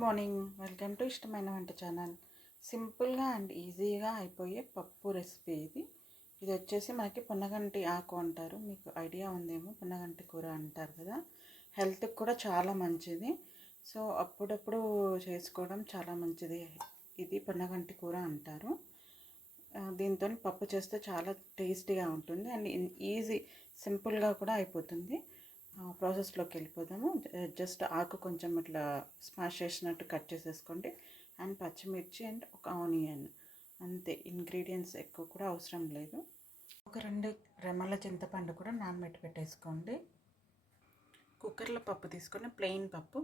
Morning. Welcome to ఇష్టమైన వంట channel. సింపుల్గా అండ్ ఈజీగా అయిపోయే పప్పు రెసిపీ ఇది. ఇది వచ్చేసి మనకి పున్నగంటి ఆకు అంటారు. మీకు ఐడియా ఉందేమో, పున్నగంటి కూర అంటారు కదా. హెల్త్కి కూడా చాలా మంచిది. సో అప్పుడప్పుడు చేసుకోవడం చాలా మంచిది. ఇది పున్నగంటి కూర అంటారు. దీంతో పప్పు చేస్తే చాలా టేస్టీగా ఉంటుంది అండ్ ఈజీ, సింపుల్గా కూడా అయిపోతుంది. ప్రాసెస్లోకి వెళ్ళిపోదాము. జస్ట్ ఆకు కొంచెం ఇట్లా స్మాష్ చేసినట్టు కట్ చేసేసుకోండి. అండ్ పచ్చిమిర్చి అండ్ ఒక ఆనియన్, అంతే. ఇంగ్రీడియంట్స్ ఎక్కువ కూడా అవసరం లేదు. ఒక 2 రెమ్మల చింతపండు కూడా నానబెట్టి పెట్టేసుకోండి. కుక్కర్లో పప్పు తీసుకొని, ప్లెయిన్ పప్పు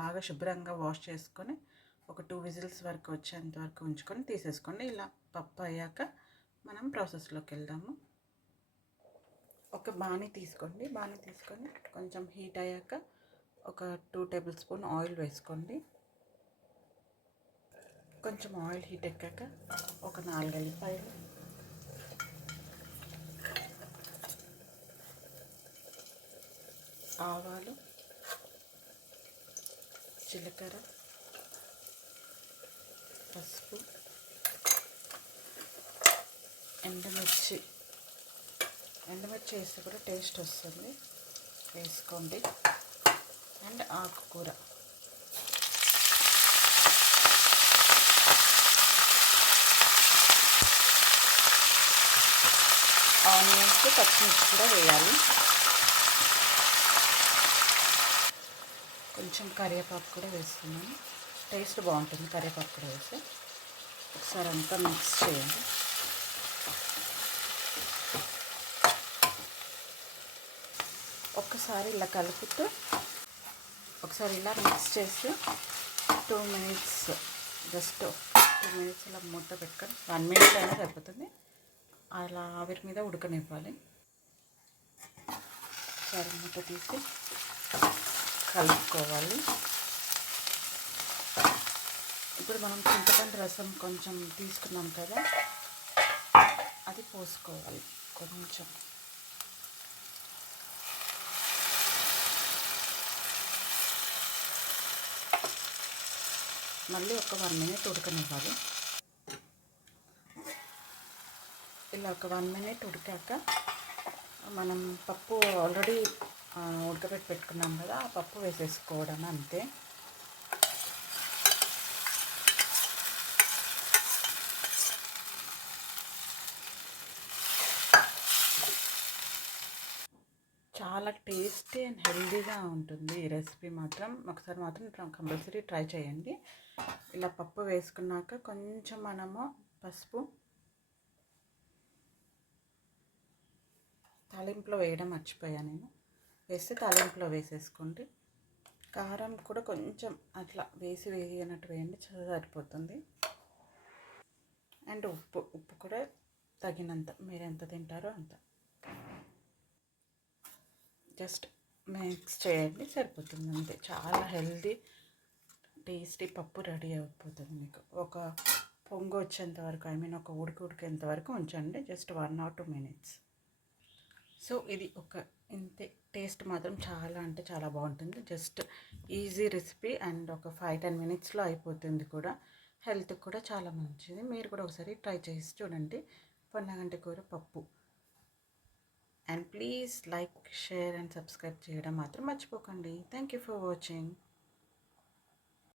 బాగా శుభ్రంగా వాష్ చేసుకొని ఒక 2 విజిల్స్ వరకు వచ్చేంత వరకు ఉంచుకొని తీసేసుకోండి. ఇలా పప్పు అయ్యాక మనం ప్రాసెస్లోకి వెళ్దాము. ఒక బాణీ తీసుకోండి. బాణీ తీసుకొని కొంచెం హీట్ అయ్యాక ఒక 2 టేబుల్ స్పూన్ ఆయిల్ వేసుకోండి. కొంచెం ఆయిల్ హీట్ ఎక్కాక ఒక 4 ఎల్లిపాయలు, ఆవాలు, జీలకర్ర, పసుపు, ఎండుమిర్చి వేస్తే కూడా టేస్ట్ వస్తుంది, వేసుకోండి. అండ్ ఆకుకూర, ఆనియన్స్, పచ్చిమిర్చి కూడా వేయాలి. కొంచెం కరివేపాకు కూడా వేస్తున్నాను, టేస్ట్ బాగుంటుంది కరివేపాకు కూడా వేస్తే. ఒకసారి అంతా మిక్స్ చేయండి. ఒక్కసారి ఇలా కలుపుతూ ఒకసారి ఇలా మిక్స్ చేసి 2 మినిట్స్, జస్ట్ 2 మినిట్స్ ఇలా మూత పెట్టుకొని, 1 మినిట్ అయినా సరిపోతుంది, అలా ఆవిరి మీద ఉడకనివ్వాలి. ఒకసారి మూత తీసి కలుపుకోవాలి. ఇప్పుడు మనం చింతపండు రసం కొంచెం తీసుకున్నాం కదా, అది పోసుకోవాలి కొంచెం. మళ్ళీ ఒక 1 మినిట్ ఉడకనివ్వాలి. ఇలా ఒక 1 మినిట్ ఉడికాక మనం పప్పు ఆల్రెడీ ఉడకబెట్టి పెట్టుకున్నాం కదా, ఆ పప్పు వేసేసుకోవడం అంతే. చాలా టేస్టీ అండ్ హెల్దీగా ఉంటుంది ఈ రెసిపీ మాత్రం. ఒకసారి మాత్రం కంపల్సరీ ట్రై చేయండి. ఇలా పప్పు వేసుకున్నాక కొంచెం మనము పసుపు తాలింపులో వేయడం మర్చిపోయాను నేను, వేస్తే తాలింపులో వేసేసుకోండి. కారం కూడా కొంచెం అట్లా వేయనట్టు వేయండి, సరిపోతుంది. అండ్ ఉప్పు కూడా తగినంత, మీరు ఎంత తింటారో అంత జస్ట్ మిక్స్ చేయండి, సరిపోతుంది అంతే. చాలా హెల్దీ టేస్టీ పప్పు రెడీ అయిపోతుంది మీకు. ఒక పొంగు వచ్చేంత వరకు, ఒక ఉడికేంత వరకు ఉంచండి, జస్ట్ 1 or 2 మినిట్స్. సో ఇది ఇంతే. టేస్ట్ మాత్రం చాలా అంటే చాలా బాగుంటుంది. జస్ట్ ఈజీ రెసిపీ అండ్ ఒక 5-10 మినిట్స్లో అయిపోతుంది కూడా. హెల్త్కి కూడా చాలా మంచిది. మీరు కూడా ఒకసారి ట్రై చేసి చూడండి, పొన్నగంటి కూర పప్పు. And please like, share and subscribe చేయడం మాత్రం మర్చిపోకండి. Thank you for watching.